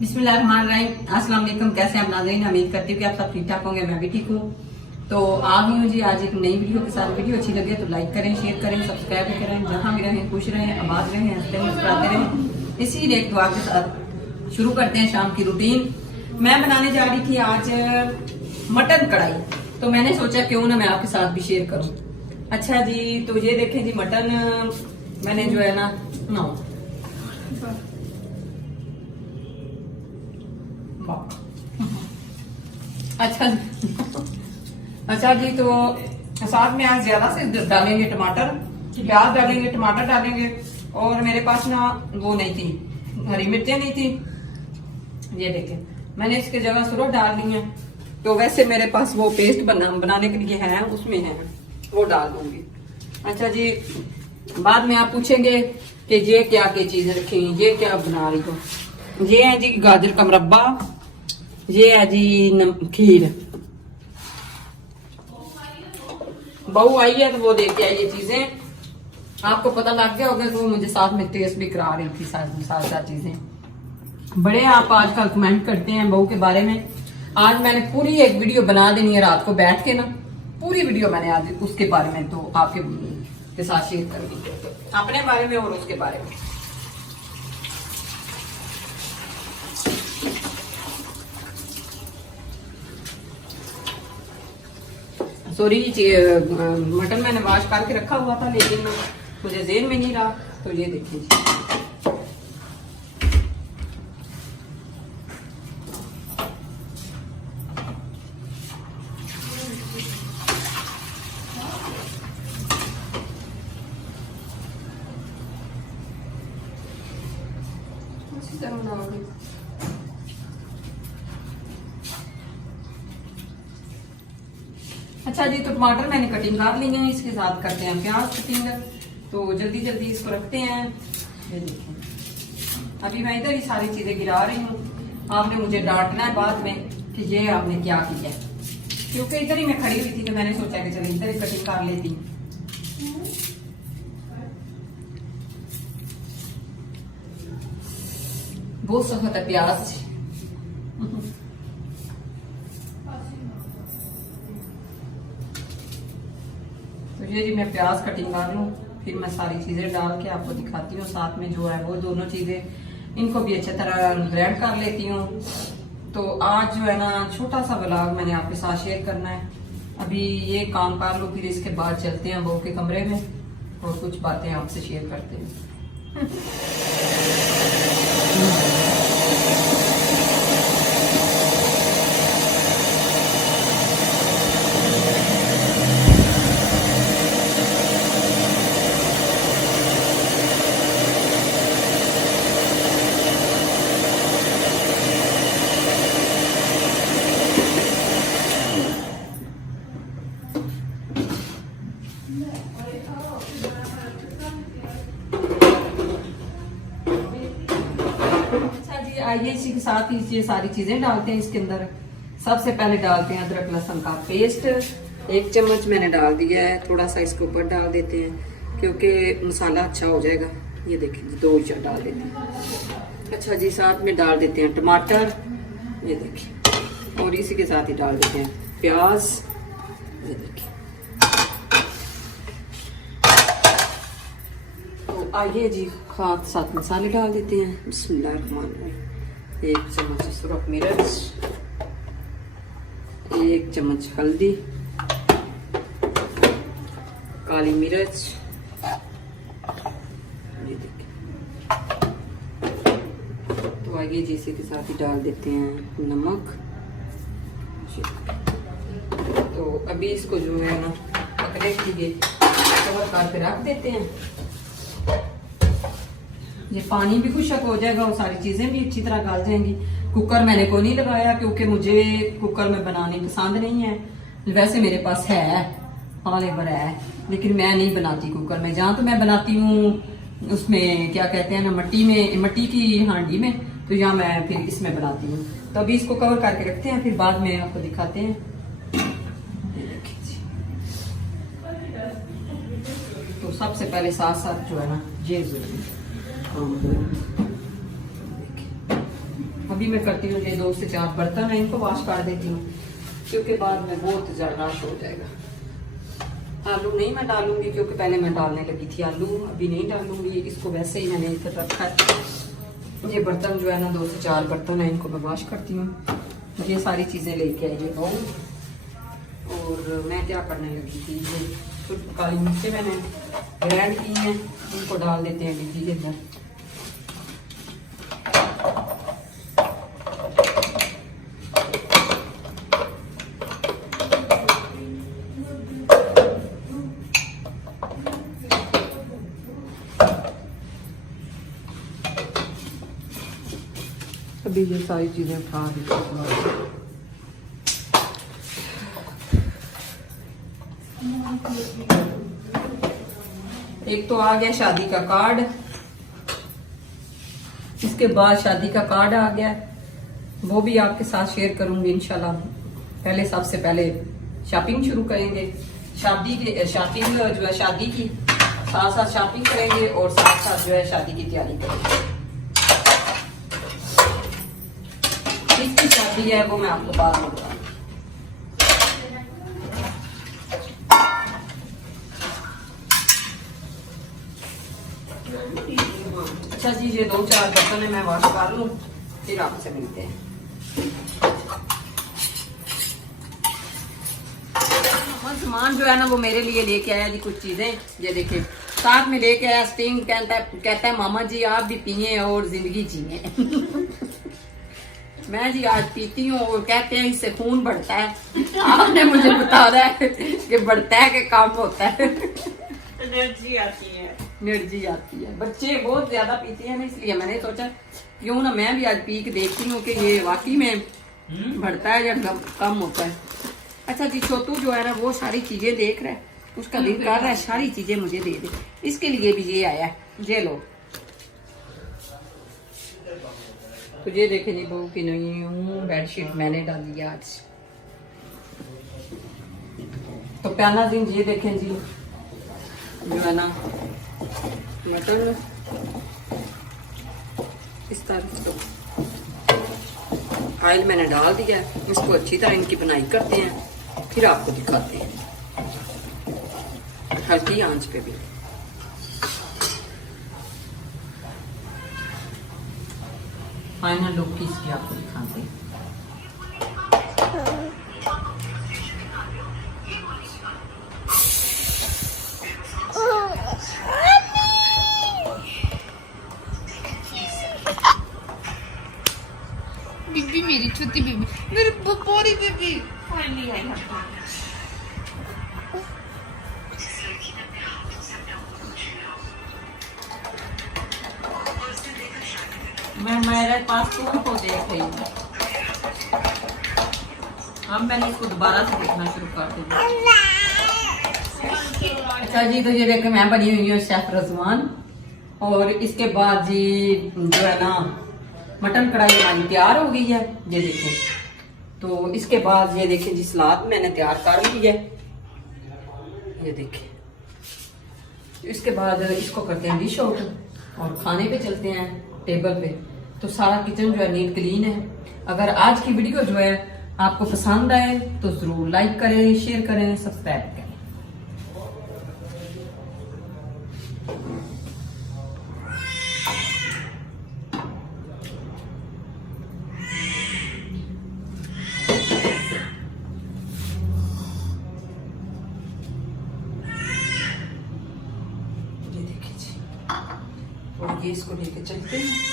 बिस्मिल्लाहिर्रहमानिर्रहीम। अस्सलाम वालेकुम। कैसे हैं आप नाज़रीन? उम्मीद करती हूँ कि आप सब ठीक ठाक होंगे। मैं भी ठीक हूँ। तो आ गई हूँ जी आज एक नई वीडियो के साथ। वीडियो अच्छी लगे तो लाइक करें, शेयर करें, सब्सक्राइब करें। जहाँ भी रहें खुश रहें, आबाद रहें, हंसते मुस्कुराते रहें। इसी एक दुआ के साथ शुरू करते हैं शाम की रूटीन। मैं बनाने जा रही थी आज मटन कढ़ाई, तो मैंने सोचा क्यों ना मैं आपके साथ भी शेयर करूँ। अच्छा जी, तो ये देखें जी, मटन मैंने जो है ना अच्छा अच्छा जी, तो साथ में आज ज्यादा से डालेंगे टमाटर, प्याज डालेंगे, टमाटर डालेंगे। और मेरे पास ना वो नहीं थी, हरी मिर्चें नहीं थी। ये देखें, मैंने इसके जगह सुरख डाल दी है। तो वैसे मेरे पास वो पेस्ट बनाने के लिए है, उसमें है, वो डाल दूंगी। अच्छा जी, बाद में आप पूछेंगे कि ये क्या क्या चीजें रखी, ये क्या बना रही हो। ये है जी गाजर का मुरब्बा, ये है जी खीर। बहू आई है तो वो लेके आई ये चीजें। आपको पता लग गया होगा कि वो मुझे साथ में टेस्ट भी करा रही थी साथ चीजें। बड़े आप आजकल कमेंट करते हैं बहू के बारे में। आज मैंने पूरी एक वीडियो बना देनी है रात को बैठ के ना, पूरी वीडियो मैंने आज उसके बारे में तो आपके साथ शेयर करनी, अपने बारे में और उसके बारे में। सॉरी, मटन मैंने वॉश करके रखा हुआ था लेकिन मुझे ज़हन में नहीं रहा। तो ये देखिए, अच्छा जी, तो टमाटर मैंने कटिंग कर ली है। इसके साथ करते हैं प्याज कटिंग। तो जल्दी जल्दी इसको रखते हैं। ये देखिए, अभी मैं इधर ही सारी चीजें गिरा रही हूँ। आपने मुझे डांटना है बाद में कि ये आपने क्या किया, क्योंकि इधर ही मैं खड़ी हुई थी तो मैंने सोचा कि चलो इधर ही कटिंग कर लेती हूँ। बहुत सख्त है प्याज। तो ये जी मैं प्याज कटिंग कर लूँ, फिर मैं सारी चीजें डाल के आपको दिखाती हूँ। साथ में जो है वो दोनों चीजें इनको भी अच्छी तरह ग्राइंड कर लेती हूँ। तो आज जो है ना छोटा सा व्लॉग मैंने आपके साथ शेयर करना है। अभी ये काम कर लूँ, फिर इसके बाद चलते हैं बहू के कमरे में और कुछ बातें आपसे शेयर करते हैं। आइए इसी के साथ ही ये सारी चीजें डालते हैं इसके अंदर। सबसे पहले डालते हैं अदरक लहसुन का पेस्ट। 1 चम्मच मैंने डाल दिया है। थोड़ा सा इसके ऊपर डाल देते हैं क्योंकि मसाला अच्छा हो जाएगा। ये देखिए 2 डाल देते हैं। अच्छा जी, साथ में डाल देते हैं टमाटर, ये देखिए, और इसी के साथ ही डाल देते हैं प्याज। ये देखिए, तो आइए जी साथ मसाले डाल देते हैं। बिस्मिल्लाहिर्रहमानिर्रहीम। 1 चम्मच सुरख मिर्च, 1 चम्मच हल्दी, काली मिर्च, ये देखिए। तो आइए जी इसी के साथ ही डाल देते हैं नमक। तो अभी इसको जो है ना पकने के लिए कवर करके रख देते हैं। ये पानी भी खुशक हो जाएगा और सारी चीजें भी अच्छी तरह गल जाएंगी। कुकर मैंने कोई नहीं लगाया क्योंकि मुझे कुकर में बनानी पसंद नहीं है। वैसे मेरे पास है, अवेलेबल है, लेकिन मैं नहीं बनाती कुकर में। जहाँ तो मैं बनाती हूँ उसमें क्या कहते हैं ना, मट्टी की हांडी में। तो यहाँ मैं फिर इसमें बनाती हूँ। तो अभी इसको कवर करके रखते हैं, फिर बाद में आपको दिखाते हैं। तो सबसे पहले साथ साथ जो है ना ये जरूरी अभी मैं करती हूँ ये 2 से 4 बर्तन है, इनको वॉश कर देती हूँ क्योंकि बाद में बहुत ज्यादा रश हो जाएगा। आलू नहीं मैं डालूंगी क्योंकि पहले मैं डालने लगी थी आलू, अभी नहीं डालूंगी। इसको वैसे ही मैंने इधर रखा है। ये बर्तन जो है ना 2 से 4 बर्तन है, इनको मैं वॉश करती हूँ। ये सारी चीजें लेके आई है बाउल। और मैं क्या करने लगी थी, ये कुछ काली मिर्चें मैंने ग्राइंड की हैं, इनको डाल देते हैं डिब्बी के अंदर। अभी ये सारी चीजें उठा दी। एक तो आ गया शादी का कार्ड, इसके बाद शादी का कार्ड आ गया, वो भी आपके साथ शेयर करूंगी इंशाल्लाह। पहले सबसे पहले शॉपिंग शुरू करेंगे, शॉपिंग जो है शादी की, साथ साथ शॉपिंग करेंगे और साथ साथ जो है शादी की तैयारी करेंगे। किसकी शादी है वो मैं आपको बाद में बताऊंगी। अच्छा जी, ये 2-4 बर्तन है, मैं वॉश कर लूं फिर आपसे मिलते हैं। सामान जो है ना वो मेरे लिए लेके आया जी कुछ चीजें, ये देखिए साथ में लेके आया स्टिंग। कहता है मामा जी आप भी पिए और जिंदगी जिए। मैं जी आज पीती हूँ और कहते हैं इससे खून बढ़ता है। आपने मुझे बता रहा है कि बढ़ता है कि कम होता है। एनर्जी आती है, एनर्जी आती है। बच्चे बहुत ज्यादा पीते हैं ना, इसलिए मैंने सोचा क्यों ना मैं भी आज पी के देखती हूँ कि ये वाकई में बढ़ता है या कम होता है। अच्छा जी, छोटू जो है ना वो सारी चीजें देख रहा है, उसका दिल कर रहा है सारी चीजें मुझे दे दे। इसके लिए भी ये आया है, ये लो। तो ये देखे जी बहू की नई बेडशीट मैंने डाली है आज। तो प्याना जी ये देखें जी जो है ना मटर इस तरह से ऑयल मैंने डाल दिया है, इसको अच्छी तरह इनकी बनाई करते हैं फिर आपको दिखाते हैं हल्की आंच पे भी। फाइनल लुक इसकी आपको दिखाते हैं। बीबी मेरी छोटी बेबी, मेरी बड़ी बेबी फाइनली आई है। मैं मेरे पास को देख रही हूँ, अब मैंने इसको दोबारा से देखना शुरू कर दिया। अच्छा जी, तो ये देखे मैं बनी हुई हूँ शेफ रजवान। और इसके बाद जी जो है ना मटन कढ़ाई हमारी तैयार हो गई है, ये देखें। तो इसके बाद ये देखें जी सलाद मैंने तैयार कर ली है, ये देखें। इसके बाद इसको करते हैं डिश आउट और खाने पे चलते हैं टेबल पे। तो सारा किचन जो है नीट क्लीन है। अगर आज की वीडियो जो है आपको पसंद आए तो जरूर लाइक करें, शेयर करें, सब्सक्राइब करें। ये देखिए जी, और ये इसको लेके चलते हैं।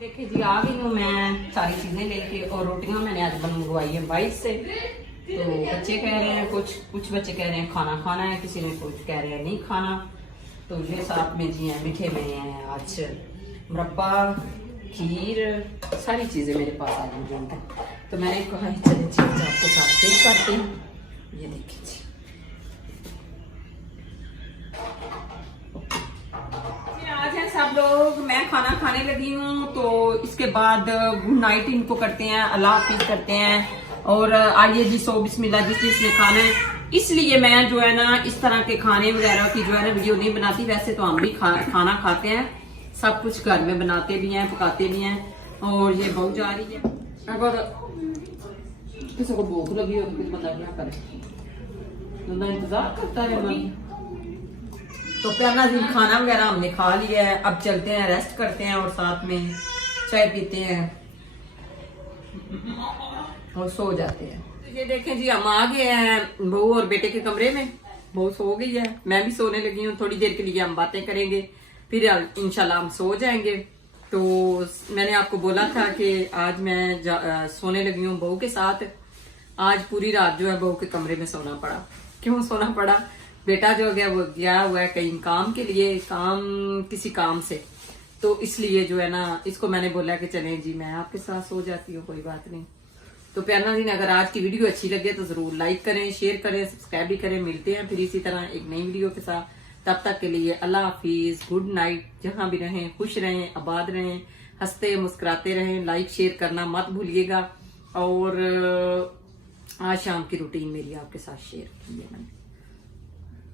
देखिए जी, आ गई हूँ मैं सारी चीजें लेके। और रोटियां मैंने आज मंगवाई है बाइक से। तो बच्चे कह रहे हैं कुछ बच्चे कह रहे हैं खाना खाना है, किसी ने कुछ कह रहे हैं नहीं खाना। तो ये साथ में जी है मीठे में है आज मुरब्बा, खीर, सारी चीजें मेरे पास आ गई हैं। तो मैंने कहा चलिए चीज आपके साथ शेयर करते हैं। ये देखिए जी, आज है सब लोग, मैं खाना खाने लगी हूँ। तो इसके बाद गुड नाइट इनको करते हैं, अल्लाह हाफिज करते हैं। और आइए जी, सो बिस्मिल्लाह, जिस चीज ने खाना है इसलिए मैं जो है ना इस तरह के खाने वगैरह की जो है ना वीडियो नहीं बनाती। वैसे तो हम भी खाना खाते हैं, सब कुछ घर में बनाते भी हैं, पकाते भी हैं। और ये बहू जा रही है, अगर किसी को भूख लगी हो तो कुछ पता क्या करे, बंदा इंतजार करता है मन। तो प्याना दिन खाना वगैरह हमने खा लिया है, अब चलते हैं, रेस्ट करते हैं और साथ में चाय पीते हैं और सो जाते हैं। तो ये देखें जी, हम आ गए हैं बहू और बेटे के कमरे में। बहू सो गई है, मैं भी सोने लगी हूँ। थोड़ी देर के लिए हम बातें करेंगे, फिर इंशाल्लाह हम सो जाएंगे। तो मैंने आपको बोला था कि आज मैं सोने लगी हूँ बहू के साथ। आज पूरी रात जो है बहू के कमरे में सोना पड़ा। क्यों सोना पड़ा? बेटा जो गया वो गया हुआ है कहीं काम के लिए, किसी काम से, तो इसलिए जो है ना इसको मैंने बोला कि चलें जी मैं आपके साथ सो जाती हूँ, कोई बात नहीं। तो प्याना दिन, अगर आज की वीडियो अच्छी लगे तो जरूर लाइक करें, शेयर करें, सब्सक्राइब भी करें। मिलते हैं फिर इसी तरह एक नई वीडियो के साथ। तब तक के लिए अल्लाह हाफिज, गुड नाइट। जहां भी रहें खुश रहें, आबाद रहें, हंसते मुस्कुराते रहें। लाइक शेयर करना मत भूलिएगा। और आज शाम की रूटीन मेरी आपके साथ शेयर की है मैंने।